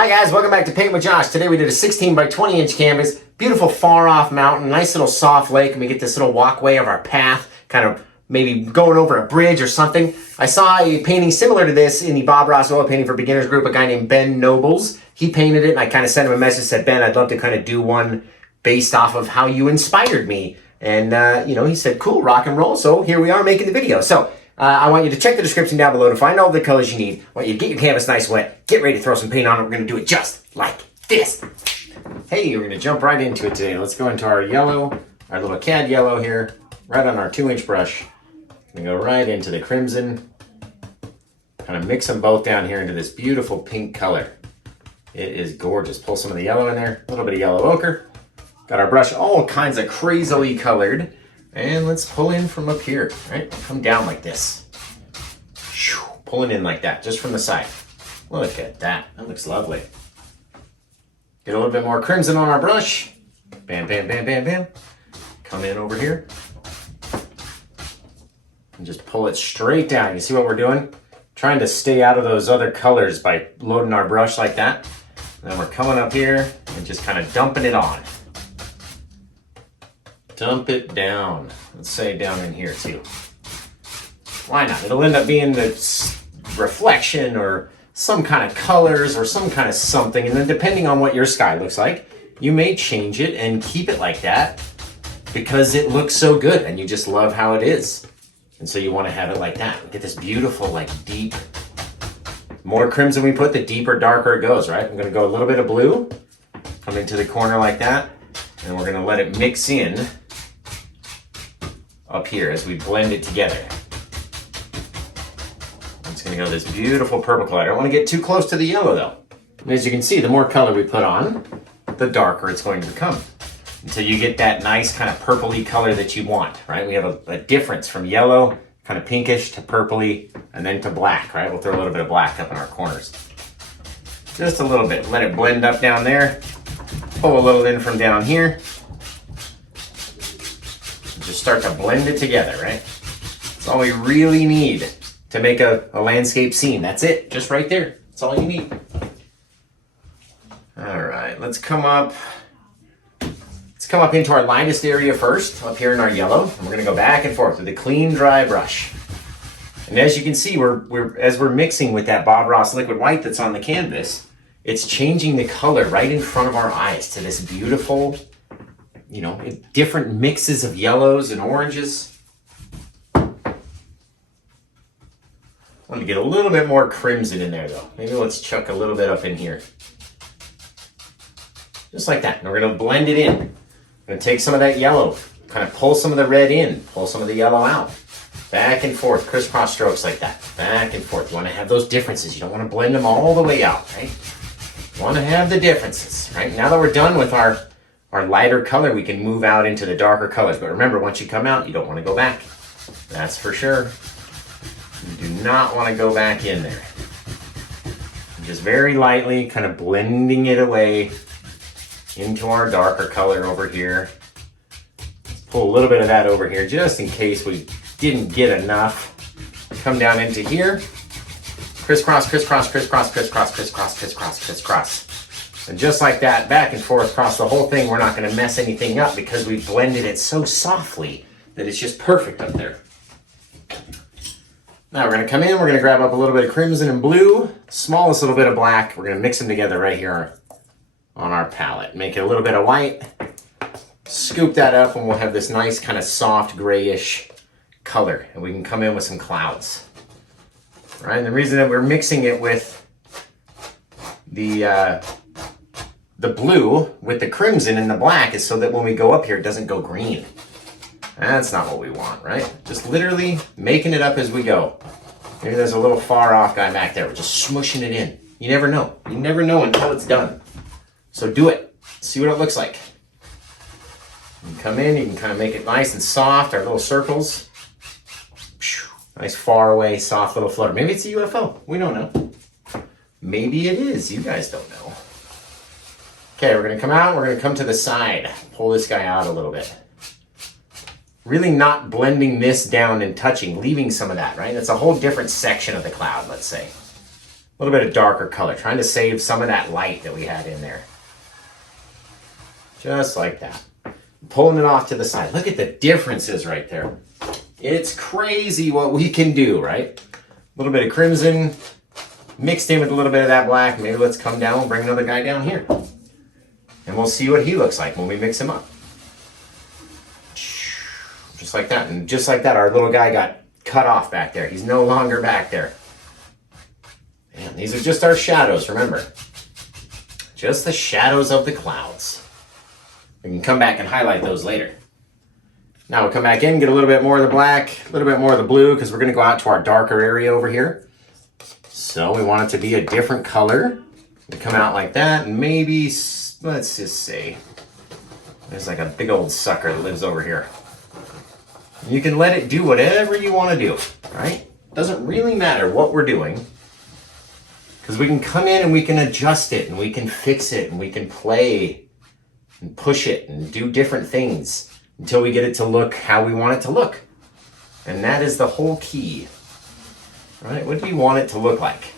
Hi guys, welcome back to Paint with Josh. Today we did a 16 by 20 inch canvas, beautiful far off mountain, nice little soft lake, and we get this little walkway of our path, kind of maybe going over a bridge or something. I saw a painting similar to this in the Bob Ross Oil Painting for Beginners group, a guy named Ben Nobles. He painted it and I kind of sent him a message, said, Ben, I'd love to kind of do one based off of how you inspired me. And he said, cool, rock and roll. So here we are making the video. So I want you to check the description down below to find all the colors you need. I want you to get your canvas nice wet, get ready to throw some paint on it. We're going to do it just like this. Hey, we're going to jump right into it today. Let's go into our yellow, our little cad yellow here, right on our 2-inch brush. Going to go right into the crimson. Kind of mix them both down here into this beautiful pink color. It is gorgeous. Pull some of the yellow in there, a little bit of yellow ochre. Got our brush all kinds of crazily colored. And let's pull in from up here, right? Come down like this. Pulling in like that, just from the side. Look at that, that looks lovely. Get a little bit more crimson on our brush. Bam, bam, bam, bam, bam. Come in over here. And just pull it straight down. You see what we're doing? Trying to stay out of those other colors by loading our brush like that. And then we're coming up here and just kind of dumping it on. Dump it down. Let's say down in here too. Why not? It'll end up being the reflection or some kind of colors or some kind of something. And then depending on what your sky looks like, you may change it and keep it like that because it looks so good and you just love how it is. And so you want to have it like that. Get this beautiful, like deep, more crimson we put, the deeper, darker it goes, right? I'm going to go a little bit of blue, come into the corner like that, and we're going to let it mix in up here as we blend it together. It's going to go this beautiful purple color. I don't want to get too close to the yellow though. And as you can see, the more color we put on, the darker it's going to become. Until you get that nice kind of purpley color that you want, right? We have a difference from yellow, kind of pinkish, to purpley, and then to black, right? We'll throw a little bit of black up in our corners. Just a little bit. Let it blend up down there. Pull a little in from down here. Just start to blend it together, right? That's all we really need to make a landscape scene. That's it, just right there. That's all you need. All right, let's come up into our lightest area first, up here in our yellow. And we're gonna go back and forth with a clean, dry brush. And as you can see, as we're mixing with that Bob Ross liquid white that's on the canvas, it's changing the color right in front of our eyes to this beautiful, different mixes of yellows and oranges. I want to get a little bit more crimson in there though. Maybe let's chuck a little bit up in here. Just like that. And we're going to blend it in. We're going to take some of that yellow, kind of pull some of the red in, pull some of the yellow out. Back and forth, crisscross strokes like that. Back and forth. You want to have those differences. You don't want to blend them all the way out, right? You want to have the differences, right? Now that we're done with our lighter color, we can move out into the darker colors. But remember, once you come out, you don't want to go back. That's for sure. You do not want to go back in there. Just very lightly, kind of blending it away into our darker color over here. Let's pull a little bit of that over here, just in case we didn't get enough. Come down into here. Crisscross, crisscross, crisscross, crisscross, crisscross, crisscross, crisscross. And just like that, back and forth across the whole thing, we're not going to mess anything up because we blended it so softly that it's just perfect up there. Now we're going to come in, we're going to grab up a little bit of crimson and blue, smallest little bit of black. We're going to mix them together right here on our palette. Make it a little bit of white, scoop that up, and we'll have this nice kind of soft grayish color. And we can come in with some clouds. Right? And the reason that we're mixing it with the blue with the crimson and the black is so that when we go up here, it doesn't go green. That's not what we want, right? Just literally making it up as we go. Maybe there's a little far off guy back there. We're just smushing it in. You never know. You never know until it's done. So do it. See what it looks like. You can come in, you can kind of make it nice and soft, our little circles. Nice far away, soft little flutter. Maybe it's a UFO. We don't know. Maybe it is. You guys don't know. Okay, we're going to come out. We're going to come to the side. Pull this guy out a little bit. Really not blending this down and touching, leaving some of that, right? It's a whole different section of the cloud, let's say. A little bit of darker color, trying to save some of that light that we had in there. Just like that. Pulling it off to the side. Look at the differences right there. It's crazy what we can do, right? A little bit of crimson mixed in with a little bit of that black. Maybe let's come down and bring another guy down here. And we'll see what he looks like when we mix him up. Just like that. And just like that, our little guy got cut off back there. He's no longer back there. And these are just our shadows, remember. Just the shadows of the clouds. We can come back and highlight those later. Now we'll come back in, get a little bit more of the black, a little bit more of the blue, because we're going to go out to our darker area over here. So we want it to be a different color. We come out like that, and maybe, let's just say, there's like a big old sucker that lives over here. You can let it do whatever you want to do, right? Doesn't really matter what we're doing, because we can come in and we can adjust it, and we can fix it, and we can play and push it and do different things until we get it to look how we want it to look. And that is the whole key, right? What do you want it to look like?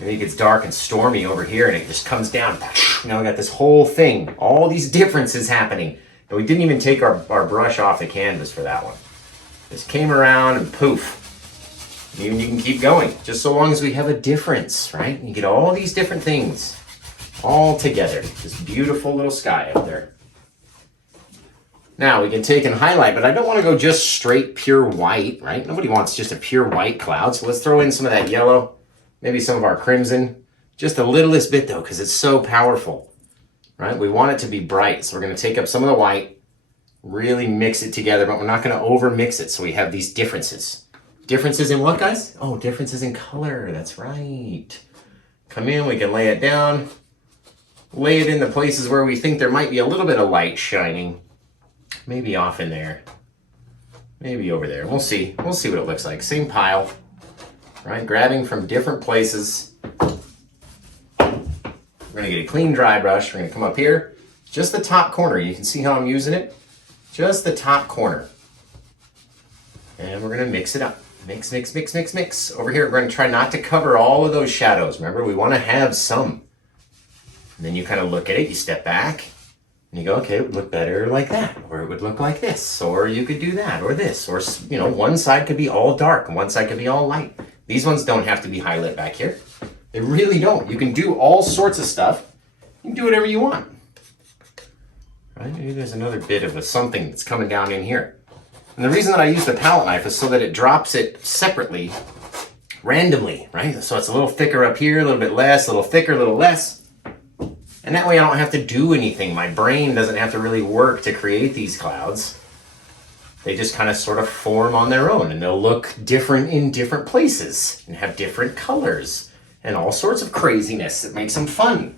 Maybe it gets dark and stormy over here and it just comes down. Now we got this whole thing, all these differences happening. And we didn't even take our brush off the canvas for that one. Just came around and poof. You can keep going, just so long as we have a difference, right? You get all these different things all together. This beautiful little sky up there. Now we can take and highlight, but I don't want to go just straight pure white, right? Nobody wants just a pure white cloud. So let's throw in some of that yellow, maybe some of our crimson, just the littlest bit though, because it's so powerful, right? We want it to be bright. So we're going to take up some of the white, really mix it together, but we're not going to over mix it. So we have these differences. Differences in what, guys? Oh, differences in color. That's right. Come in, we can lay it down, lay it in the places where we think there might be a little bit of light shining. Maybe off in there, maybe over there. We'll see. We'll see what it looks like. Same pile, right? Grabbing from different places. We're gonna get a clean dry brush. We're gonna come up here, just the top corner. You can see how I'm using it. Just the top corner. And we're gonna mix it up. Mix, mix, mix, mix, mix. Over here, we're gonna try not to cover all of those shadows. Remember, we wanna have some. And then you kind of look at it, you step back, and you go, okay, it would look better like that, or it would look like this, or you could do that, or this, or, you know, one side could be all dark, and one side could be all light. These ones don't have to be highlit back here. They really don't. You can do all sorts of stuff. You can do whatever you want. Right? Maybe there's another bit of something that's coming down in here. And the reason that I use the palette knife is so that it drops it separately, randomly, right? So it's a little thicker up here, a little bit less, a little thicker, a little less. And that way I don't have to do anything. My brain doesn't have to really work to create these clouds. They just kind of sort of form on their own, and they'll look different in different places and have different colors and all sorts of craziness that makes them fun.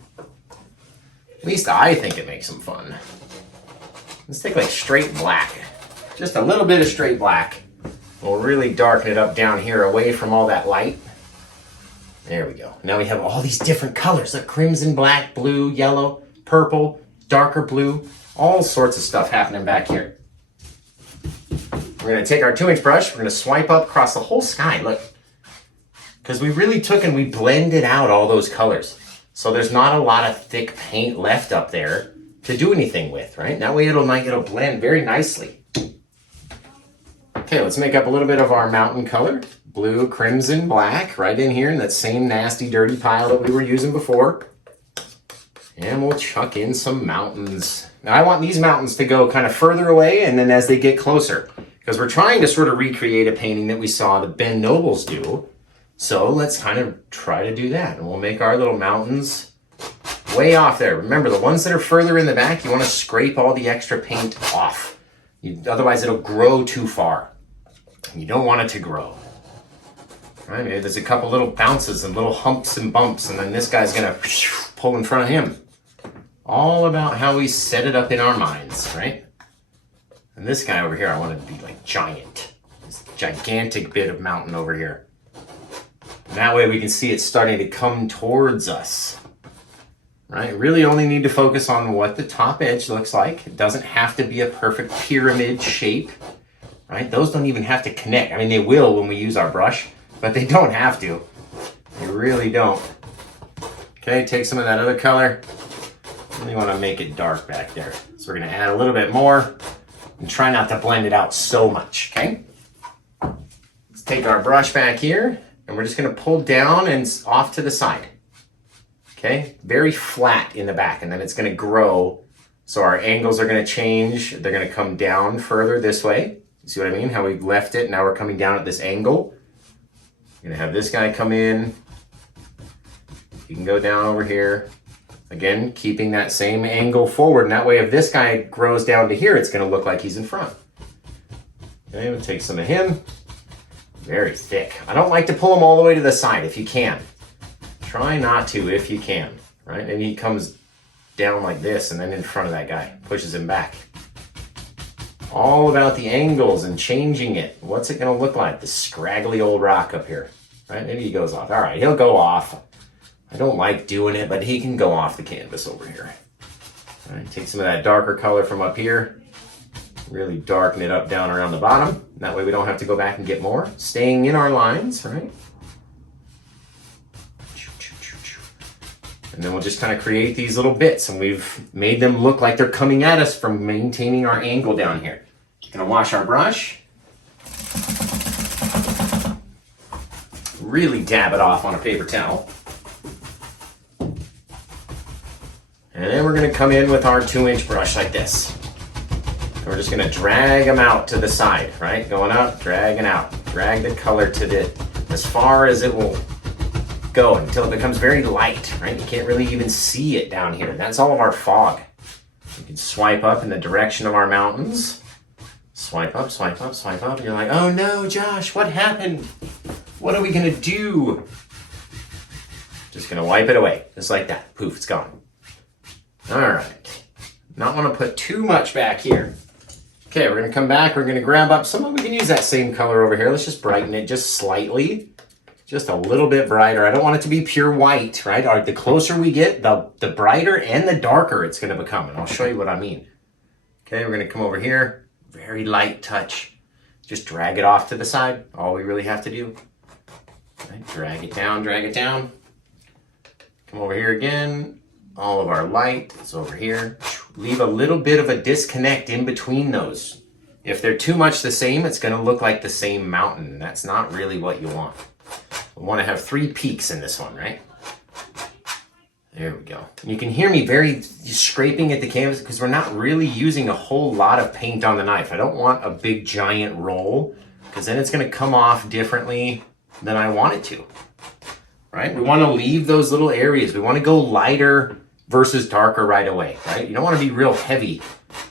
At least I think it makes them fun. Let's take like straight black. Just a little bit of straight black. We'll really darken it up down here away from all that light. There we go. Now we have all these different colors, like crimson, black, blue, yellow, purple, darker blue, all sorts of stuff happening back here. We're going to take our 2-inch brush, we're going to swipe up across the whole sky, look. Because we really took and we blended out all those colors. So there's not a lot of thick paint left up there to do anything with, right? That way it'll blend very nicely. Okay, let's make up a little bit of our mountain color. Blue, crimson, black, right in here in that same nasty, dirty pile that we were using before. And we'll chuck in some mountains. Now I want these mountains to go kind of further away, and then as they get closer, because we're trying to sort of recreate a painting that we saw the Ben Nobles do. So let's kind of try to do that. And we'll make our little mountains way off there. Remember, the ones that are further in the back, you want to scrape all the extra paint off. Otherwise it'll grow too far. You don't want it to grow. Right, maybe there's a couple little bounces and little humps and bumps, and then this guy's gonna pull in front of him. All about how we set it up in our minds, right? And this guy over here, I want it to be like giant. This gigantic bit of mountain over here. And that way we can see it starting to come towards us. Right? Really only need to focus on what the top edge looks like. It doesn't have to be a perfect pyramid shape. Right? Those don't even have to connect. I mean, they will when we use our brush, but they don't have to. You really don't. Okay, take some of that other color. Really want to make it dark back there. So we're going to add a little bit more and try not to blend it out so much, okay? Let's take our brush back here and we're just going to pull down and off to the side. Okay, very flat in the back, and then it's going to grow. So our angles are going to change. They're going to come down further this way. You see what I mean? How we left it, now we're coming down at this angle. You're going to have this guy come in. You can go down over here. Again, keeping that same angle forward, and that way if this guy grows down to here, it's going to look like he's in front. Okay, we'll take some of him. Very thick. I don't like to pull him all the way to the side if you can. Try not to if you can, right? And he comes down like this and then in front of that guy, pushes him back. All about the angles and changing it. What's it gonna look like? This scraggly old rock up here, right? Maybe he goes off. All right, he'll go off. I don't like doing it, but he can go off the canvas over here. All right, take some of that darker color from up here. Really darken it up down around the bottom. That way we don't have to go back and get more. Staying in our lines, right? And then we'll just kind of create these little bits, and we've made them look like they're coming at us from maintaining our angle down here. Gonna wash our brush. Really dab it off on a paper towel. And then we're gonna come in with our 2-inch brush like this. And we're just gonna drag them out to the side, right? Going up, dragging out. Drag the color to the, as far as it will go until it becomes very light, right? You can't really even see it down here. That's all of our fog. You can swipe up in the direction of our mountains. Swipe up, swipe up, swipe up. And you're like, oh no, Josh, what happened? What are we gonna do? Just gonna wipe it away, just like that. Poof, it's gone. All right. Not wanna put too much back here. Okay, we're gonna come back, we're gonna grab up some, we can use that same color over here. Let's just brighten it just slightly. Just a little bit brighter. I don't want it to be pure white, right? Or the closer we get, the brighter and the darker it's gonna become. And I'll show you what I mean. Okay, we're gonna come over here. Very light touch. Just drag it off to the side. All we really have to do. Right, drag it down, drag it down. Come over here again. All of our light is over here. Leave a little bit of a disconnect in between those. If they're too much the same, it's gonna look like the same mountain. That's not really what you want. We want to have 3 peaks in this one, right? There we go. And you can hear me very scraping at the canvas because we're not really using a whole lot of paint on the knife. I don't want a big giant roll because then it's going to come off differently than I want it to, right? We want to leave those little areas. We want to go lighter versus darker right away, right? You don't want to be real heavy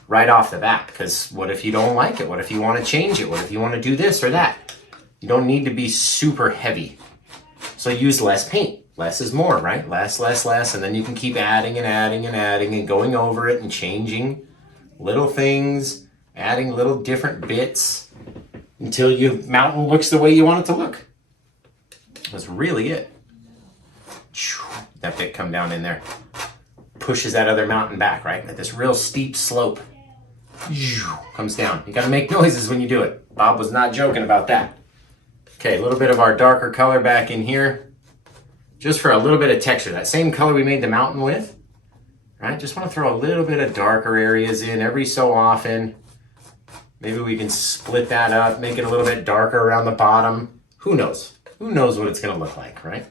right off the bat because what if you don't like it? What if you want to change it? What if you want to do this or that? You don't need to be super heavy. So use less paint. Less is more, right? Less, less, less. And then you can keep adding and adding and adding and going over it and changing little things, adding little different bits until your mountain looks the way you want it to look. That's really it. That bit come down in there. Pushes that other mountain back, right? At this real steep slope. Comes down. You gotta make noises when you do it. Bob was not joking about that. Okay, a little bit of our darker color back in here, just for a little bit of texture. That same color we made the mountain with, right? Just want to throw a little bit of darker areas in every so often. Maybe we can split that up, make it a little bit darker around the bottom. Who knows? Who knows what it's going to look like, right?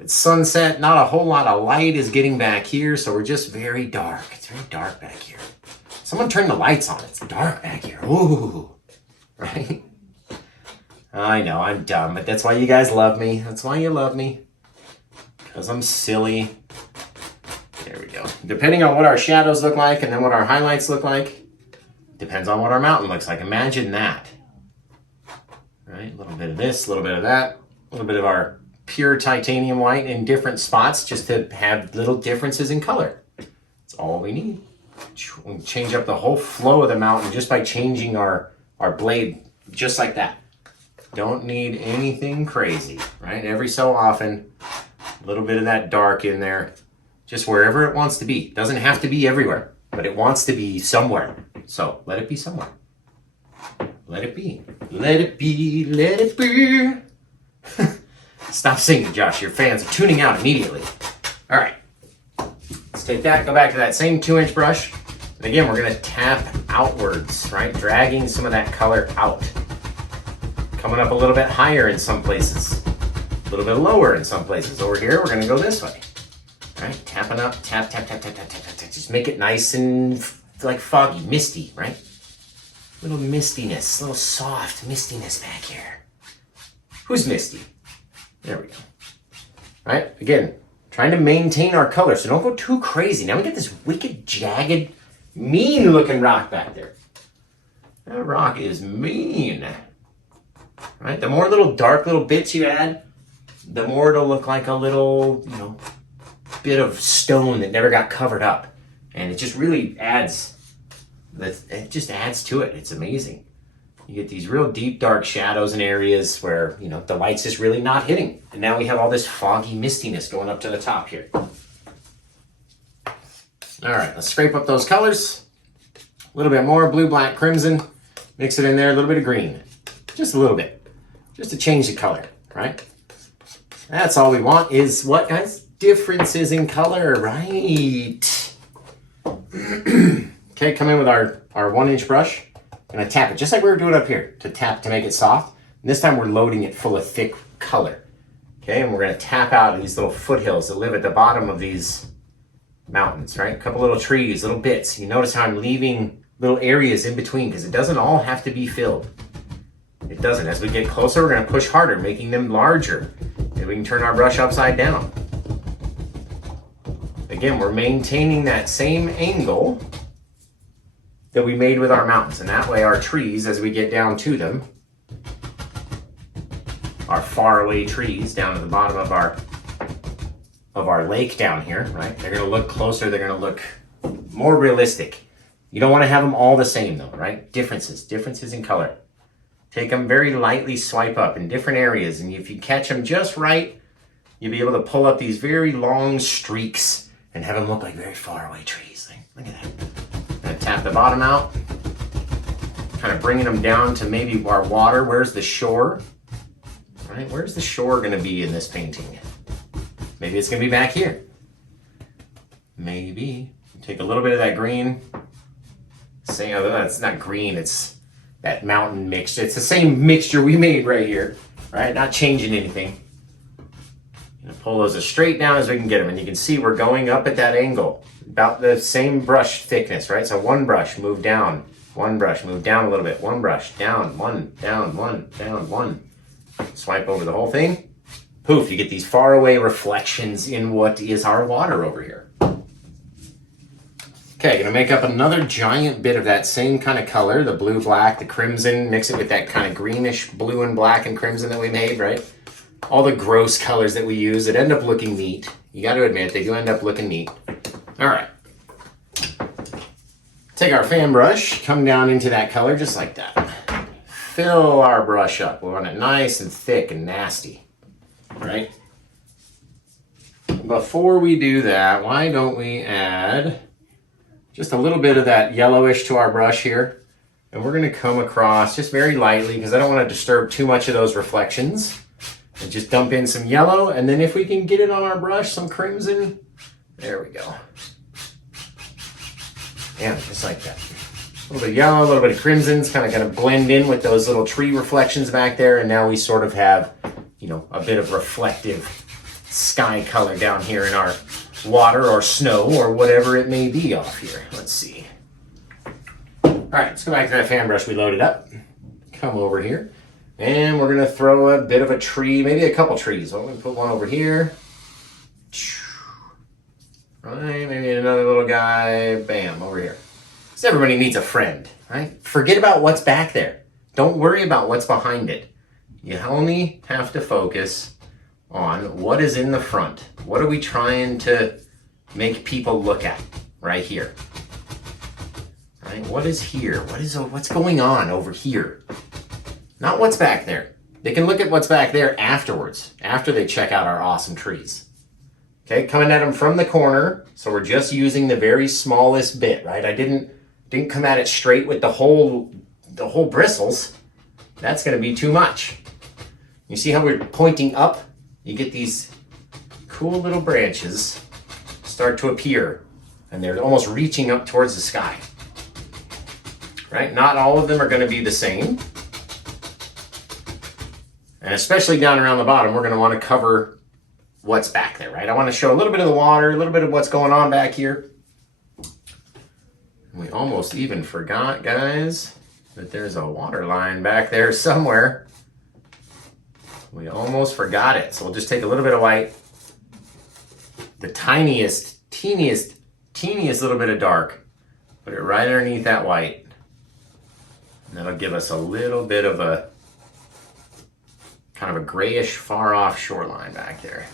It's sunset, not a whole lot of light is getting back here, so we're just very dark. It's very dark back here. Someone turn the lights on. It's dark back here. Ooh, right? I know, I'm dumb, but that's why you guys love me. That's why you love me. Because I'm silly. There we go. Depending on what our shadows look like and then what our highlights look like, depends on what our mountain looks like. Imagine that. Right? A little bit of this, a little bit of that. A little bit of our pure titanium white in different spots just to have little differences in color. That's all we need. We can change up the whole flow of the mountain just by changing our blade just like that. Don't need anything crazy, right? Every so often, a little bit of that dark in there, just wherever it wants to be. Doesn't have to be everywhere, but it wants to be somewhere. So let it be somewhere. Let it be. Let it be. Let it be. Stop singing, Josh. Your fans are tuning out immediately. All right. Let's take that, go back to that same 2-inch brush. And again, we're gonna tap outwards, right? Dragging some of that color out. Coming up a little bit higher in some places. A little bit lower in some places. Over here, we're gonna go this way. All right, tapping up, tap, tap, tap, tap, tap, tap, tap. Just make it nice and like foggy, misty, right? Little mistiness, little soft mistiness back here. Who's misty? There we go. All right, again, trying to maintain our color, so don't go too crazy. Now we get this wicked, jagged, mean looking rock back there. That rock is mean. All right, the more little dark little bits you add, the more it'll look like a little, bit of stone that never got covered up. And it just really adds, it just adds to it. It's amazing. You get these real deep, dark shadows in areas where, the light's just really not hitting. And now we have all this foggy mistiness going up to the top here. All right, let's scrape up those colors. A little bit more blue, black, crimson. Mix it in there, a little bit of green. Just a little bit. Just to change the color, right? That's all we want is what, guys? Differences in color, right? Okay, come in with our 1-inch brush. I'm gonna tap it, just like we were doing up here, to make it soft. And this time we're loading it full of thick color. Okay, and we're gonna tap out these little foothills that live at the bottom of these mountains, right? A couple little trees, little bits. You notice how I'm leaving little areas in between because it doesn't all have to be filled. It doesn't. As we get closer, we're gonna push harder, making them larger. And we can turn our brush upside down. Again, we're maintaining that same angle that we made with our mountains. And that way our trees, as we get down to them, our faraway trees down at the bottom of our lake down here, right? They're gonna look closer, they're gonna look more realistic. You don't wanna have them all the same though, right? Differences in color. Take them very lightly, swipe up in different areas. And if you catch them just right, you'll be able to pull up these very long streaks and have them look like very far away trees. Look at that. Gonna tap the bottom out, kind of bringing them down to maybe our water. Where's the shore? Right, where's the shore gonna be in this painting? Maybe it's gonna be back here. Maybe. Take a little bit of that green. Say, oh, that's not green, it's that mountain mixture. It's the same mixture we made right here, right? Not changing anything. Gonna pull those as straight down as we can get them. And you can see we're going up at that angle. About the same brush thickness, right? So one brush, move down. One brush, move down a little bit. One brush, down, one, down, one, down, one. Swipe over the whole thing. Poof, you get these far away reflections in what is our water over here. Okay, gonna make up another giant bit of that same kind of color, the blue, black, the crimson, mix it with that kind of greenish blue and black and crimson that we made, right? All the gross colors that we use that end up looking neat. You got to admit, they do end up looking neat. All right. Take our fan brush, come down into that color just like that. Fill our brush up. We want it nice and thick and nasty, right? Before we do that, why don't we add just a little bit of that yellowish to our brush here. And we're going to come across just very lightly because I don't want to disturb too much of those reflections. And just dump in some yellow, and then if we can get it on our brush, some crimson. There we go. Yeah, just like that. A little bit of yellow, a little bit of crimson. It's kind of going to blend in with those little tree reflections back there, and now we sort of have, a bit of reflective sky color down here in our water or snow or whatever it may be off here. Let's see. All right, let's go back to that fan brush we loaded up. Come over here. And we're gonna throw a bit of a tree, maybe a couple trees. Well, we put one over here. Right, maybe another little guy, bam, over here. Because everybody needs a friend, right? Forget about what's back there. Don't worry about what's behind it. You only have to focus on what is in the front. What are we trying to make people look at right here? Right, what is here? What's going on over here? Not what's back there. They can look at what's back there afterwards, after they check out our awesome trees. Okay, coming at them from the corner, so we're just using the very smallest bit, right? I didn't come at it straight with the whole bristles. That's gonna be too much. You see how we're pointing up you get these cool little branches start to appear, and they're almost reaching up towards the sky. Right? Not all of them are going to be the same. And especially down around the bottom, we're going to want to cover what's back there, right? I want to show a little bit of the water, a little bit of what's going on back here. We almost even forgot, guys, that there's a water line back there somewhere. We almost forgot it. So we'll just take a little bit of white, the tiniest, teeniest little bit of dark, put it right underneath that white. And that'll give us a little bit of a kind of a grayish far off shoreline back there.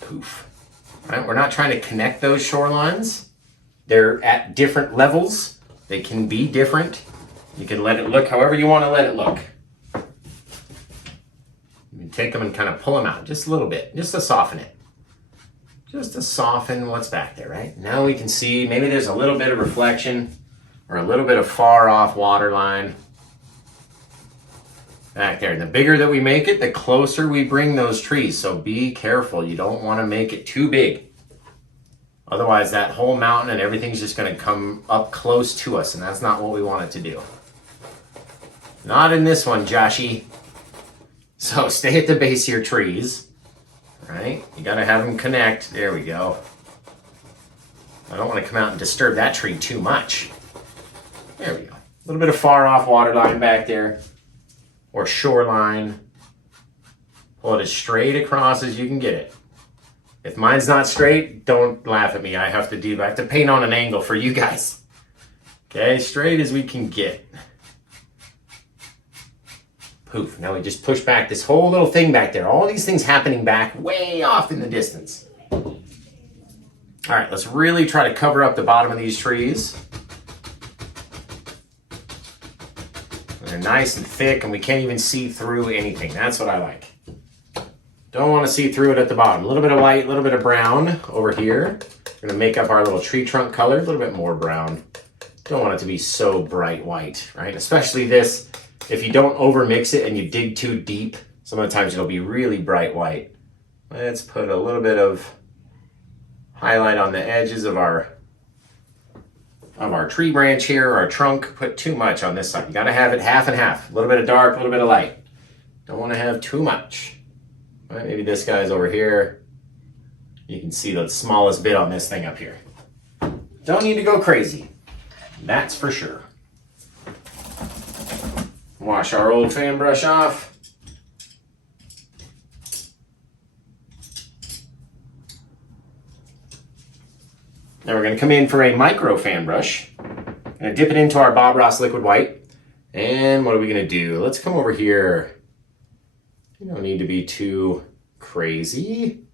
Poof. Right? We're not trying to connect those shorelines. They're at different levels. They can be different. You can let it look however you want to let it look. You can take them and kind of pull them out just a little bit, just to soften it. Just to soften what's back there, right? Now we can see maybe there's a little bit of reflection or a little bit of far off water line back there. And the bigger that we make it, the closer we bring those trees. So be careful. You don't want to make it too big. Otherwise, that whole mountain and everything's just going to come up close to us, and that's not what we want it to do. Not in this one, Joshy. So stay at the base of your trees, right? You got to have them connect. There we go. I don't want to come out and disturb that tree too much. There we go. A little bit of far off water line back there, or shoreline. Pull it as straight across as you can get it. If mine's not straight, don't laugh at me. I have to paint on an angle for you guys. Okay, straight as we can get. Poof, now we just push back this whole little thing back there. All these things happening back way off in the distance. All right, let's really try to cover up the bottom of these trees. They're nice and thick and we can't even see through anything. That's what I like. Don't want to see through it at the bottom. A little bit of white, a little bit of brown over here. We're going to make up our little tree trunk color, a little bit more brown. Don't want it to be so bright white, right? Especially this, if you don't overmix it and you dig too deep, some of the times it'll be really bright white. Let's put a little bit of highlight on the edges of our tree branch here, our trunk. Put too much on this side. You got to have it half and half. A little bit of dark, a little bit of light. Don't want to have too much. Right, maybe this guy's over here. You can see the smallest bit on this thing up here. Don't need to go crazy. That's for sure. Wash our old fan brush off. Now we're going to come in for a micro fan brush. Going to dip it into our Bob Ross liquid white. And what are we going to do? Let's come over here. You don't need to be too crazy,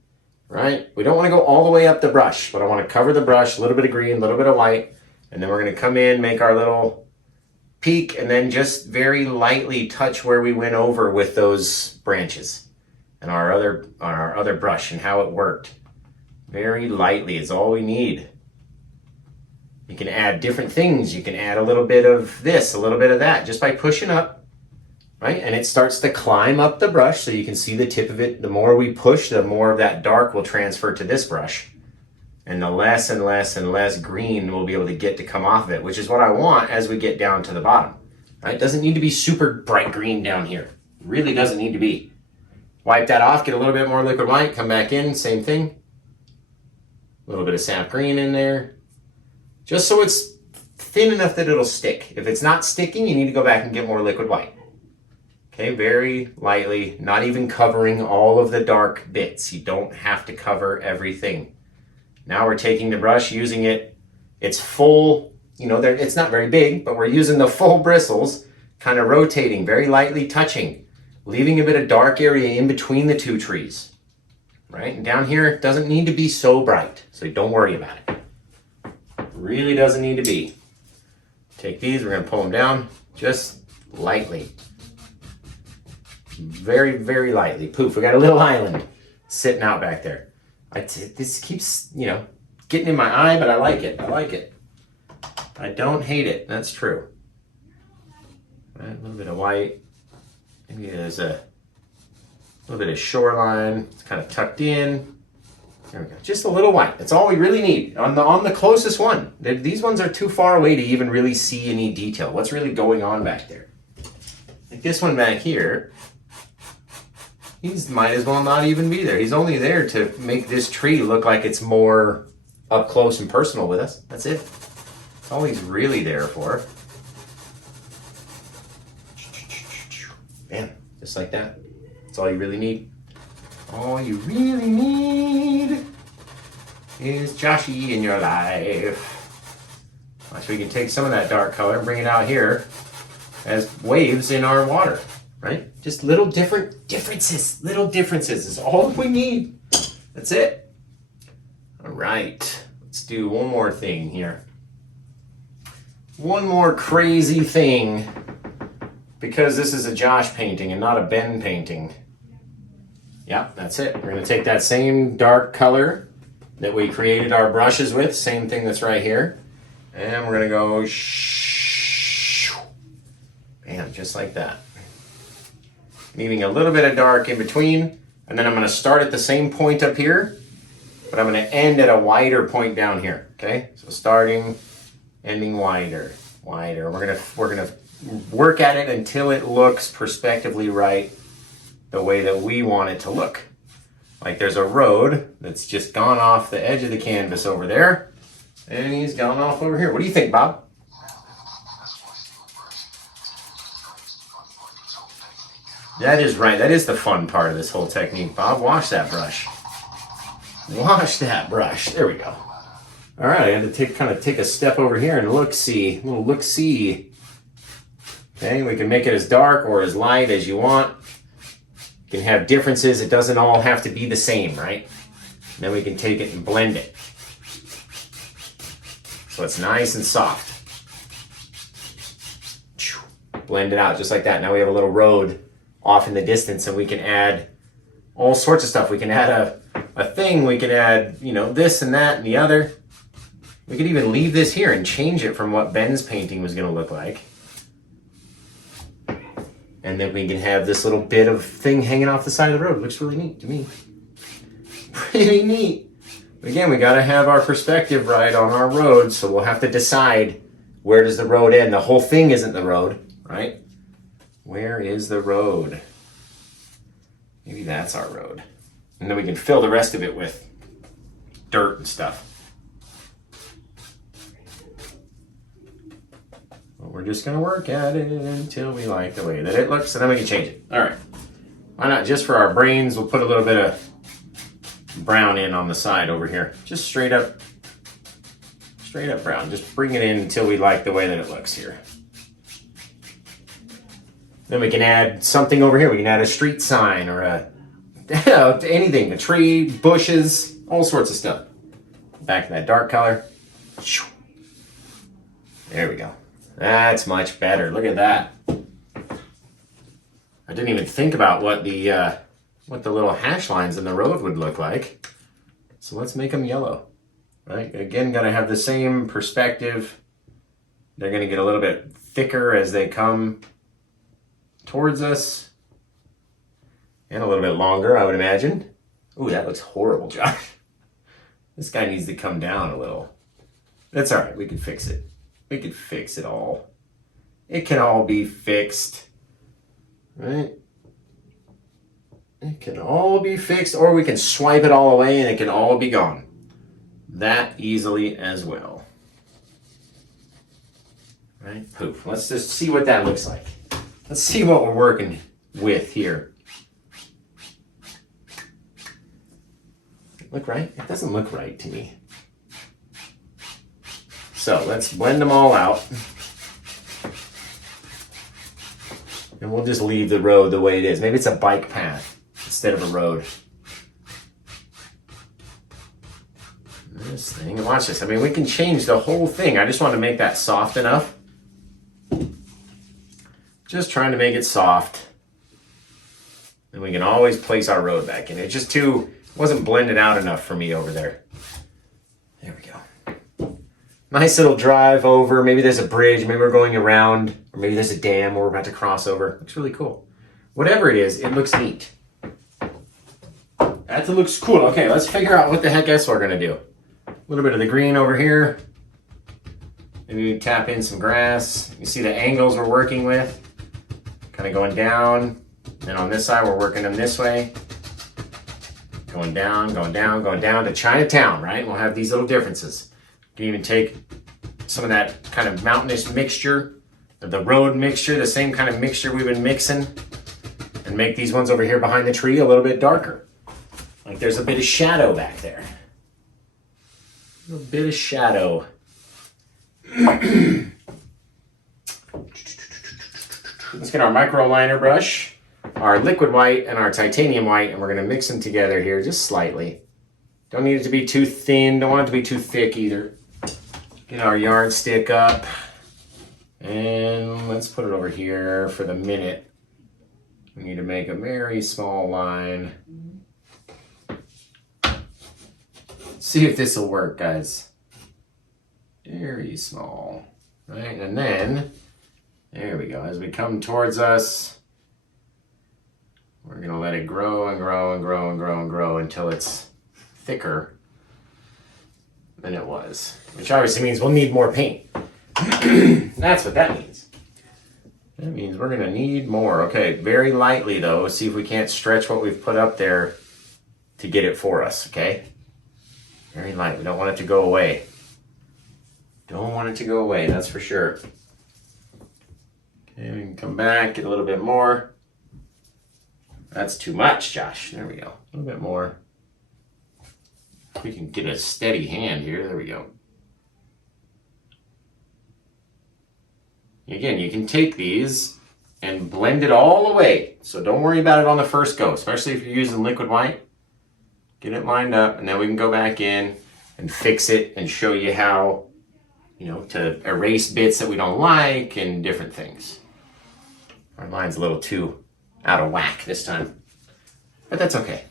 right? We don't want to go all the way up the brush, but I want to cover the brush, a little bit of green, a little bit of white, and then we're going to come in, make our little peak, and then just very lightly touch where we went over with those branches and our other brush and how it worked. Very lightly is all we need. You can add different things. You can add a little bit of this, a little bit of that, just by pushing up. Right? And it starts to climb up the brush so you can see the tip of it. The more we push, the more of that dark will transfer to this brush. And the less and less and less green we'll be able to get to come off of it, which is what I want as we get down to the bottom. Right? It doesn't need to be super bright green down here. It really doesn't need to be. Wipe that off, get a little bit more liquid white, come back in, same thing. A little bit of sap green in there. Just so it's thin enough that it'll stick. If it's not sticking, you need to go back and get more liquid white. Okay, very lightly, not even covering all of the dark bits. You don't have to cover everything. Now we're taking the brush, using its full, it's not very big, but we're using the full bristles, kind of rotating, very lightly touching, leaving a bit of dark area in between the two trees. Right? And down here, it doesn't need to be so bright, so don't worry about it. Really doesn't need to be. Take these, we're going to pull them down just lightly. Very, very lightly. Poof, we got a little island sitting out back there. This keeps, getting in my eye, but I like it. I like it. I don't hate it. That's true. Right, a little bit of white. Maybe there's a A little bit of shoreline. It's kind of tucked in. There we go. Just a little white. That's all we really need on the closest one. These ones are too far away to even really see any detail. What's really going on back there? Like this one back here, he's might as well not even be there. He's only there to make this tree look like it's more up close and personal with us. That's it. That's all he's really there for. Bam, just like that. That's all you really need. All you really need is Joshy in your life. Watch, we can take some of that dark color and bring it out here as waves in our water, right? Just little differences. Little differences is all we need. That's it. All right, let's do one more thing here. One more crazy thing, because this is a Josh painting and not a Ben painting. Yeah, that's it. We're going to take that same dark color that we created our brushes with, same thing that's right here, and we're going to go bam, just like that. Leaving a little bit of dark in between, and then I'm going to start at the same point up here, but I'm going to end at a wider point down here, okay? So starting, ending wider. We're going to work at it until it looks perspectively right, the way that we want it to look. Like there's a road that's just gone off the edge of the canvas over there, and he's gone off over here. What do you think, Bob? That is right. That is the fun part of this whole technique, Bob. Wash that brush. Wash that brush. There we go. All right, I had to kind of take a step over here and look-see. A little look-see. Okay, we can make it as dark or as light as you want. You can have differences. It doesn't all have to be the same, right? Then we can take it and blend it. So it's nice and soft. Blend it out just like that. Now we have a little road off in the distance, and we can add all sorts of stuff. We can add a thing. We can add, you know, this and that and the other. We could even leave this here and change it from what Ben's painting was going to look like. And then we can have this little bit of thing hanging off the side of the road. Looks really neat to me. Pretty neat. But again, we got to have our perspective right on our road, so we'll have to decide, where does the road end? The whole thing isn't the road, right? Where is the road? Maybe that's our road. And then we can fill the rest of it with dirt and stuff. But we're just going to work at it until we like the way that it looks, and then we can change it. All right. Why not, just for our brains, we'll put a little bit of brown in on the side over here. Just straight up brown. Just bring it in until we like the way that it looks here. Then we can add something over here. We can add a street sign or anything, a tree, bushes, all sorts of stuff. Back to that dark color. There we go. That's much better. Look at that. I didn't even think about what the little hash lines in the road would look like. So let's make them yellow. Right? Again, gonna have the same perspective. They're gonna get a little bit thicker as they come towards us. And a little bit longer, I would imagine. Ooh, that looks horrible, Josh. This guy needs to come down a little. That's all right, we can fix it. We can fix it all. It can all be fixed. Right? It can all be fixed, or we can swipe it all away and it can all be gone. That easily as well. Right? Poof. Let's just see what that looks like. Let's see what we're working with here. Look right? It doesn't look right to me. So let's blend them all out. And we'll just leave the road the way it is. Maybe it's a bike path instead of a road. This thing, watch this. I mean, we can change the whole thing. I just want to make that soft enough. Just trying to make it soft. And we can always place our road back in. It just wasn't blended out enough for me over there. There we go. Nice little drive over. Maybe there's a bridge. Maybe we're going around. Or maybe there's a dam we're about to cross over. Looks really cool. Whatever it is, it looks neat. That looks cool. Okay, let's figure out what the heck else we're gonna do. A little bit of the green over here. Maybe tap in some grass. You see the angles we're working with? Kind of going down. Then on this side, we're working them this way. Going down, going down, going down to Chinatown, right? We'll have these little differences. You can even take some of that kind of mountainous mixture, the road mixture, the same kind of mixture we've been mixing, and make these ones over here behind the tree a little bit darker. Like there's a bit of shadow back there. A little bit of shadow. Let's get our micro liner brush, our liquid white and our titanium white, and we're going to mix them together here just slightly. Don't need it to be too thin, don't want it to be too thick either. Get our yarn stick up, and let's put it over here for the minute. We need to make a very small line. See if this will work, guys. Very small, right? And then, there we go. As we come towards us, we're gonna let it grow and grow and grow and grow and grow until it's thicker than it was. Which obviously means we'll need more paint. That's what that means. That means we're gonna need more. Okay, very lightly though. See if we can't stretch what we've put up there to get it for us, okay? Very light, we don't want it to go away. Don't want it to go away, that's for sure. Okay, we can come back, get a little bit more. That's too much, Josh. There we go. A little bit more. We can get a steady hand here. There we go. Again, you can take these and blend it all the way. So don't worry about it on the first go, especially if you're using liquid white. Get it lined up, and then we can go back in and fix it and show you how, you know, to erase bits that we don't like and different things. Our line's a little too out of whack this time, but that's okay.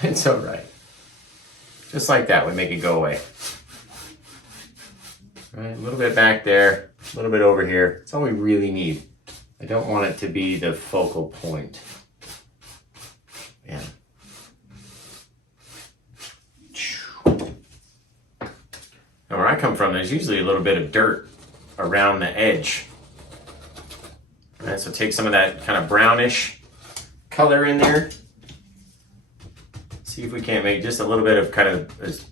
It's all right. Just like that would make it go away. All right, a little bit back there, a little bit over here. That's all we really need. I don't want it to be the focal point. Yeah. Now where I come from, there's usually a little bit of dirt around the edge. All right, so take some of that kind of brownish color in there. See if we can't make just a little bit of kind of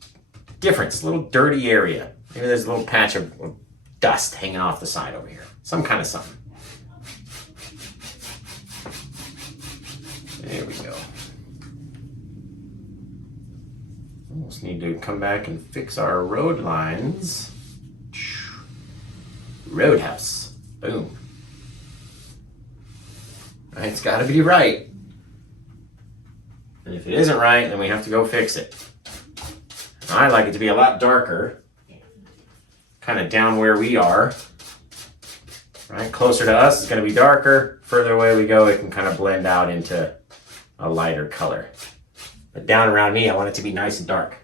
difference, a little dirty area. Maybe there's a little patch of dust hanging off the side over here. Some kind of something. There we go. Almost need to come back and fix our road lines. Roadhouse. Boom. Right, it's got to be right. And if it isn't right, then we have to go fix it. I like it to be a lot darker. Kind of down where we are. Right, closer to us is going to be darker. Further away we go, it can kind of blend out into a lighter color. But down around me, I want it to be nice and dark.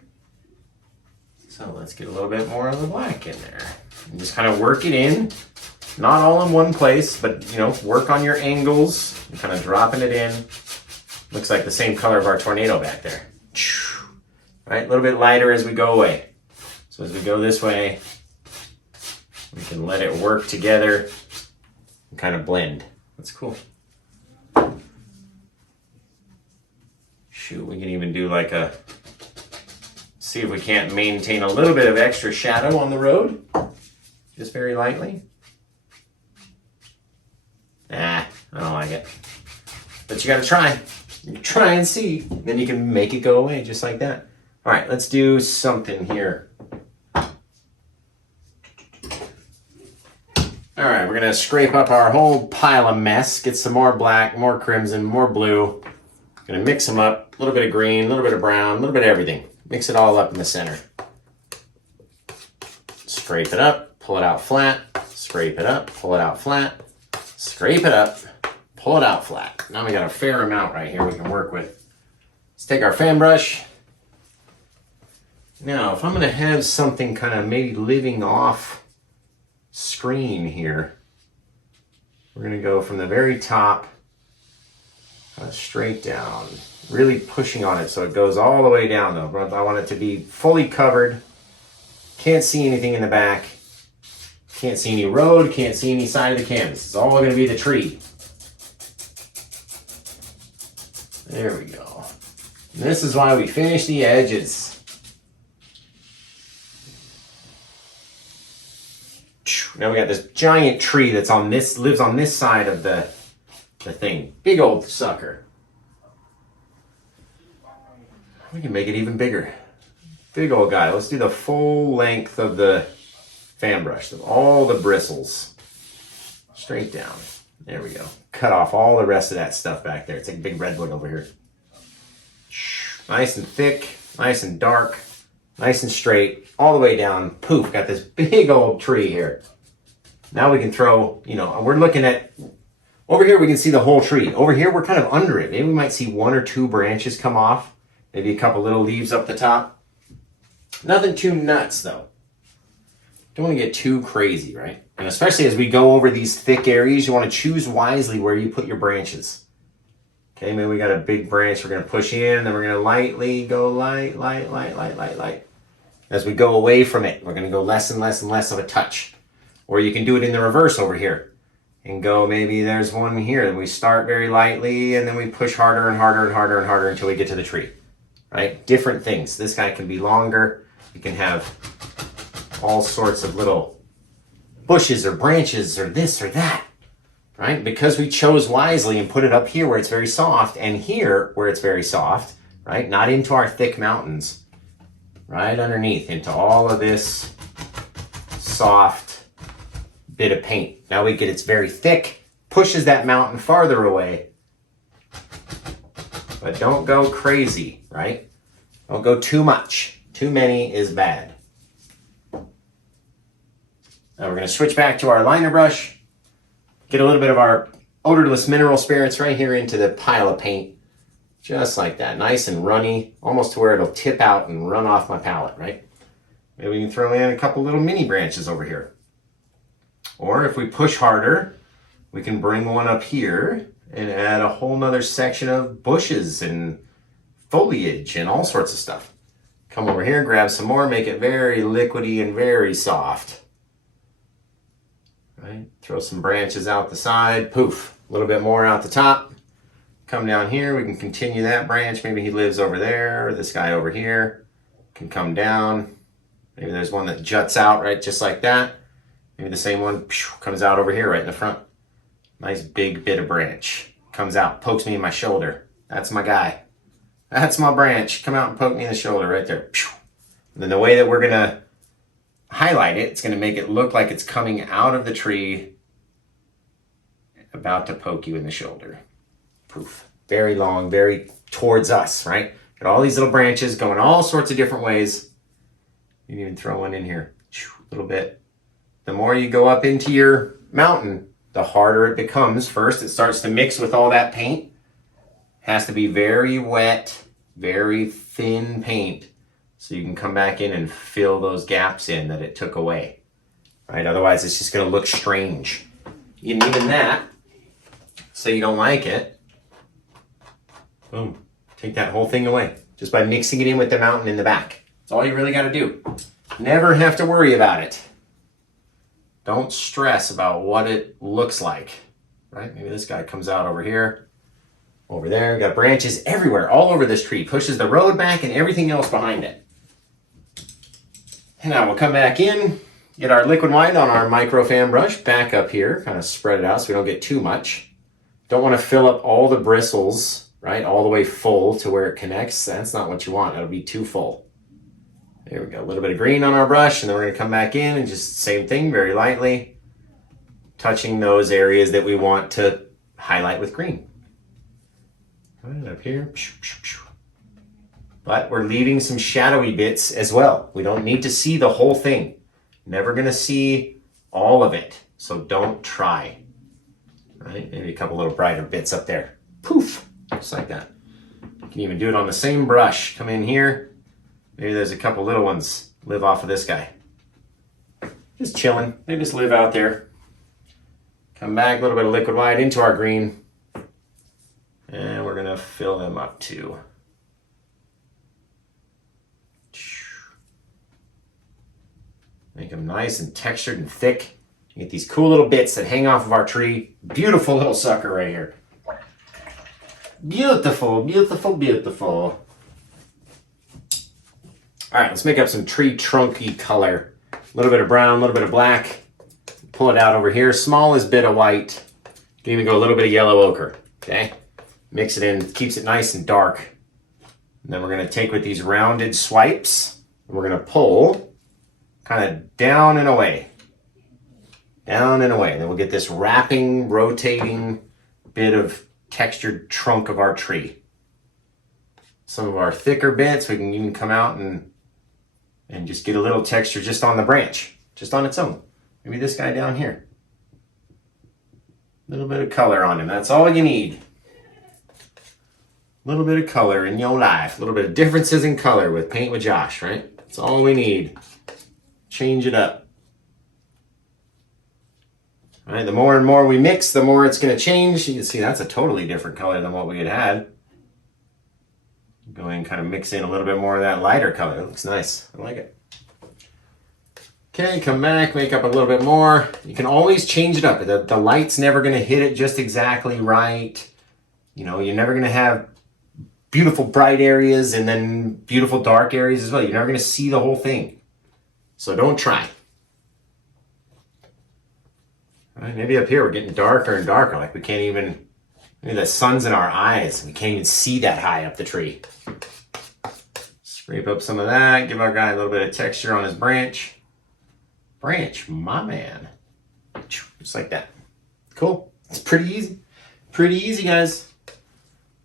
So let's get a little bit more of the black in there. And just kind of work it in. Not all in one place, but you know, work on your angles. And kind of dropping it in. Looks like the same color of our tornado back there. Right, a little bit lighter as we go away. So as we go this way, we can let it work together and kind of blend. That's cool. Shoot, we can even do like a, see if we can't maintain a little bit of extra shadow on the road. Just very lightly. I don't like it. But you gotta try. You try and see. Then you can make it go away just like that. All right, let's do something here. All right, we're gonna scrape up our whole pile of mess, get some more black, more crimson, more blue. Gonna mix them up, a little bit of green, a little bit of brown, a little bit of everything. Mix it all up in the center. Scrape it up, pull it out flat, scrape it up, pull it out flat, scrape it up, pull it out flat. Now we got a fair amount right here we can work with. Let's take our fan brush. Now, if I'm gonna have something kind of maybe living off screen here, we're gonna go from the very top Straight down. Really pushing on it so it goes all the way down though. I want it to be fully covered. Can't see anything in the back. Can't see any road, can't see any side of the canvas. It's all going to be the tree. There we go. And this is why we finish the edges. Now we got this giant tree that's on this, lives on this side of the thing. Big old sucker. We can make it even bigger. Big old guy. Let's do the full length of the fan brush, of all the bristles. Straight down. There we go. Cut off all the rest of that stuff back there. It's like a big redwood over here. Nice and thick, nice and dark, nice and straight, all the way down. Poof, got this big old tree here. Now we can throw, we're looking at, over here we can see the whole tree. Over here we're kind of under it. Maybe we might see 1 or 2 branches come off. Maybe a couple little leaves up the top. Nothing too nuts though. Don't want to get too crazy, right? And especially as we go over these thick areas, you want to choose wisely where you put your branches. Okay, maybe we got a big branch we're going to push in, and then we're going to lightly go light. As we go away from it, we're going to go less and less and less of a touch. Or you can do it in the reverse over here. And go, maybe there's one here, and we start very lightly, and then we push harder and harder and harder and harder until we get to the tree. Right? Different things. This guy can be longer. You can have all sorts of little bushes or branches or this or that. Right? Because we chose wisely and put it up here where it's very soft and here where it's very soft, right? Not into our thick mountains, right underneath into all of this soft bit of paint. Now we get it's very thick, pushes that mountain farther away, but don't go crazy, right? Don't go too much. Too many is bad. Now we're going to switch back to our liner brush. Get a little bit of our odorless mineral spirits right here into the pile of paint. Just like that. Nice and runny. Almost to where it'll tip out and run off my palette, right? Maybe we can throw in a couple little mini branches over here. Or if we push harder, we can bring one up here and add a whole nother section of bushes and foliage and all sorts of stuff. Come over here, grab some more, make it very liquidy and very soft. Right? Throw some branches out the side, poof, a little bit more out the top. Come down here, we can continue that branch. Maybe he lives over there, or this guy over here can come down. Maybe there's one that juts out, right, just like that. Maybe the same one comes out over here right in the front. Nice big bit of branch. Comes out, pokes me in my shoulder. That's my guy. That's my branch. Come out and poke me in the shoulder right there. And then the way that we're going to highlight it, it's going to make it look like it's coming out of the tree, about to poke you in the shoulder. Poof. Very long, very towards us, right? Got all these little branches going all sorts of different ways. You can even throw one in here, a little bit. The more you go up into your mountain, the harder it becomes. First, it starts to mix with all that paint. Has to be very wet, very thin paint, so you can come back in and fill those gaps in that it took away, right? Otherwise, it's just going to look strange. And even that, so you don't like it, boom, take that whole thing away just by mixing it in with the mountain in the back. That's all you really got to do. Never have to worry about it. Don't stress about what it looks like, right? Maybe this guy comes out over here, over there. Got branches everywhere, all over this tree. Pushes the road back and everything else behind it. And now we'll come back in, get our liquid white on our micro fan brush, back up here, kind of spread it out so we don't get too much. Don't want to fill up all the bristles, right, all the way full to where it connects. That's not what you want. That'll be too full. There we go. A little bit of green on our brush, and then we're going to come back in and just same thing, very lightly, touching those areas that we want to highlight with green. Right up here. But we're leaving some shadowy bits as well. We don't need to see the whole thing. Never going to see all of it, so don't try. Right? Maybe a couple little brighter bits up there. Poof! Just like that. You can even do it on the same brush. Come in here. Maybe there's a couple little ones live off of this guy. Just chilling. They just live out there. Come back, a little bit of liquid white into our green. And we're to fill them up too. Make them nice and textured and thick. You get these cool little bits that hang off of our tree. Beautiful little sucker right here. Beautiful, beautiful, beautiful. All right, let's make up some tree trunky color. A little bit of brown, a little bit of black. Pull it out over here. Smallest bit of white. You can even go a little bit of yellow ochre. Okay? Mix it in, keeps it nice and dark. And then we're going to take with these rounded swipes, and we're going to pull kind of down and away. Down and away. And then we'll get this wrapping, rotating bit of textured trunk of our tree. Some of our thicker bits, we can even come out and just get a little texture just on the branch, just on its own. Maybe this guy down here. A little bit of color on him. That's all you need. A little bit of color in your life. A little bit of differences in color with Paint with Josh, right? That's all we need. Change it up. All right, the more and more we mix, the more it's going to change. You can see that's a totally different color than what we had. Go ahead and kind of mix in a little bit more of that lighter color. It looks nice. I like it. Okay, come back, make up a little bit more. You can always change it up. The light's never going to hit it just exactly right. You know, you're never going to have beautiful bright areas and then beautiful dark areas as well. You're never going to see the whole thing. So don't try. All right, maybe up here we're getting darker and darker. Like we can't even, maybe the sun's in our eyes. We can't even see that high up the tree. Scrape up some of that. Give our guy a little bit of texture on his branch. Branch, my man. Just like that. Cool. It's pretty easy. Pretty easy, guys.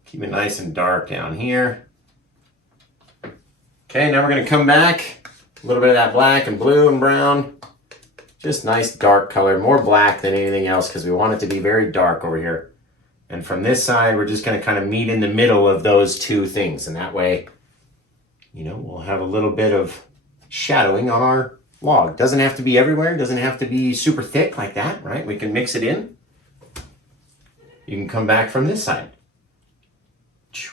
Keep it nice and dark down here. Okay, now we're going to come back. A little bit of that black and blue and brown. Just nice dark color. More black than anything else because we want it to be very dark over here. And from this side, we're just going to kind of meet in the middle of those two things. And that way, you know, we'll have a little bit of shadowing on our log. Doesn't have to be everywhere. Doesn't have to be super thick like that, right? We can mix it in. You can come back from this side.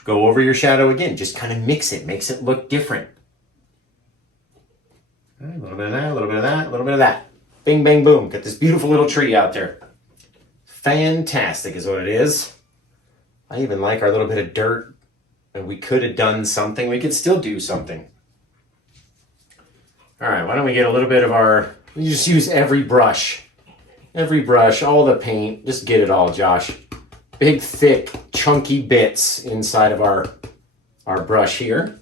Go over your shadow again. Just kind of mix it. Makes it look different. All right, a little bit of that, a little bit of that, a little bit of that. Bing, bang, boom. Got this beautiful little tree out there. Fantastic is what it is. I even like our little bit of dirt. And we could have done something. We could still do something. All right, why don't we get a little bit of our, we just use every brush, all the paint, just get it all, Josh. Big, thick, chunky bits inside of our brush here.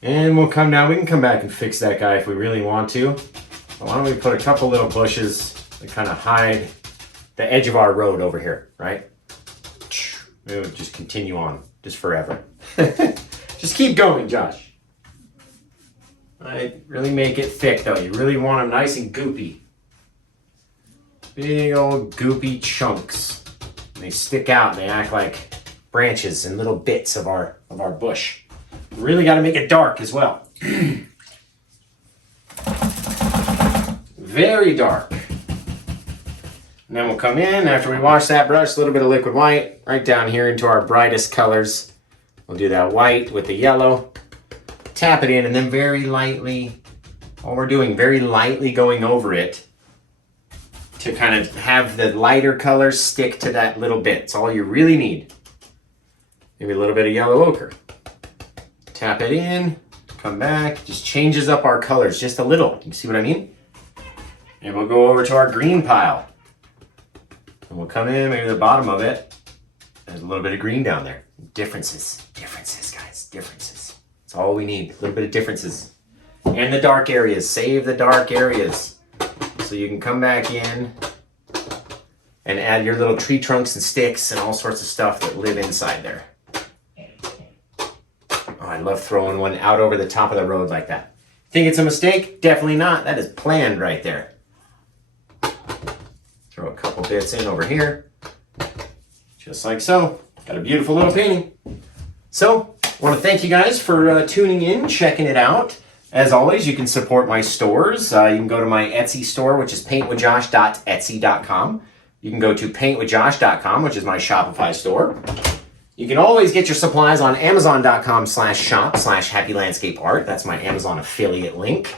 And we'll come down, we can come back and fix that guy if we really want to. But why don't we put a couple little bushes that kind of hide the edge of our road over here, right? We'll just continue on, just forever. Just keep going, Josh. Right, really make it thick though. You really want them nice and goopy. Big old goopy chunks. And they stick out and they act like branches and little bits of our bush. Really got to make it dark as well. Very dark. And then we'll come in after we wash that brush, a little bit of liquid white right down here into our brightest colors. We'll do that white with the yellow. Tap it in and then very lightly, all we're doing, very lightly going over it to kind of have the lighter colors stick to that little bit. It's all you really need. Maybe a little bit of yellow ochre. Tap it in, come back, just changes up our colors just a little. You see what I mean? And we'll go over to our green pile. And we'll come in, maybe the bottom of it. There's a little bit of green down there. Differences, guys, differences. That's all we need, a little bit of differences. And the dark areas, save the dark areas. So you can come back in and add your little tree trunks and sticks and all sorts of stuff that live inside there. Oh, I love throwing one out over the top of the road like that. Think it's a mistake? Definitely not. That is planned right there. Throw a couple bits in over here. Just like so. Got a beautiful little painting. So, I want to thank you guys for tuning in, checking it out. As always, you can support my stores. You can go to my Etsy store, which is paintwithjosh.etsy.com. You can go to paintwithjosh.com, which is my Shopify store. You can always get your supplies on Amazon.com/shop/happylandscapeart. That's my Amazon affiliate link.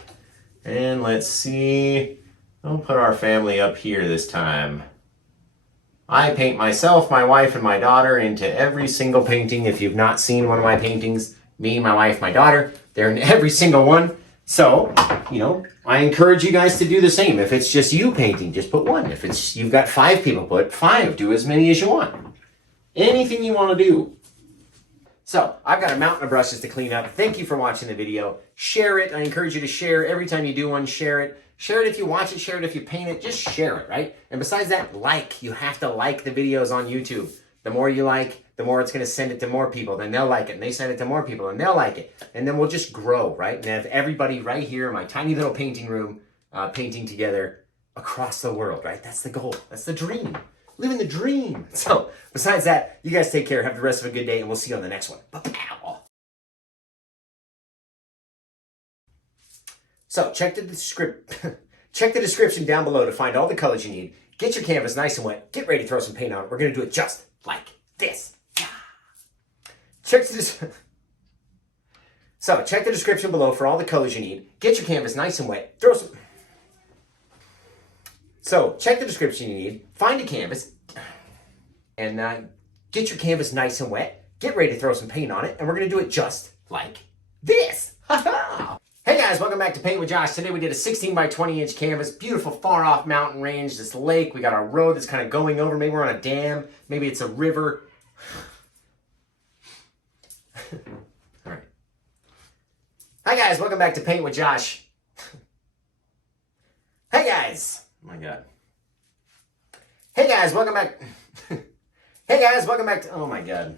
And let's see. I'll put our family up here this time. I paint myself, my wife, and my daughter into every single painting. If you've not seen one of my paintings, me, my wife, my daughter, they're in every single one. So, I encourage you guys to do the same. If it's just you painting, just put one. If it's you've got 5 people, put 5. Do as many as you want. Anything you want to do. So, I've got a mountain of brushes to clean up. Thank you for watching the video. Share it. I encourage you to share. Every time you do one, share it. Share it if you watch it. Share it if you paint it. Just share it, right? And besides that, like. You have to like the videos on YouTube. The more you like, the more it's going to send it to more people. Then they'll like it. And they send it to more people. And they'll like it. And then we'll just grow, right? And have everybody right here in my tiny little painting room painting together across the world, right? That's the goal. That's the dream. Living the dream. So, besides that, you guys take care. Have the rest of a good day. And we'll see you on the next one. Ba-pow. So, check the description down below to find all the colors you need. Get your canvas nice and wet. Get ready to throw some paint on it. We're going to do it just like this. Check the description below for all the colors you need. Get your canvas nice and wet. Check the description you need. Find a canvas. And get your canvas nice and wet. Get ready to throw some paint on it. And we're going to do it just like this. Ha-ha! Hey guys, welcome back to Paint with Josh. Today we did a 16 by 20 inch canvas, beautiful far off mountain range, this lake. We got our road that's kind of going over. Maybe we're on a dam. Maybe it's a river. All right. Hi guys, welcome back to Paint with Josh. Hey guys. Oh my God. Hey guys, welcome back. Hey guys, welcome back to, oh my God.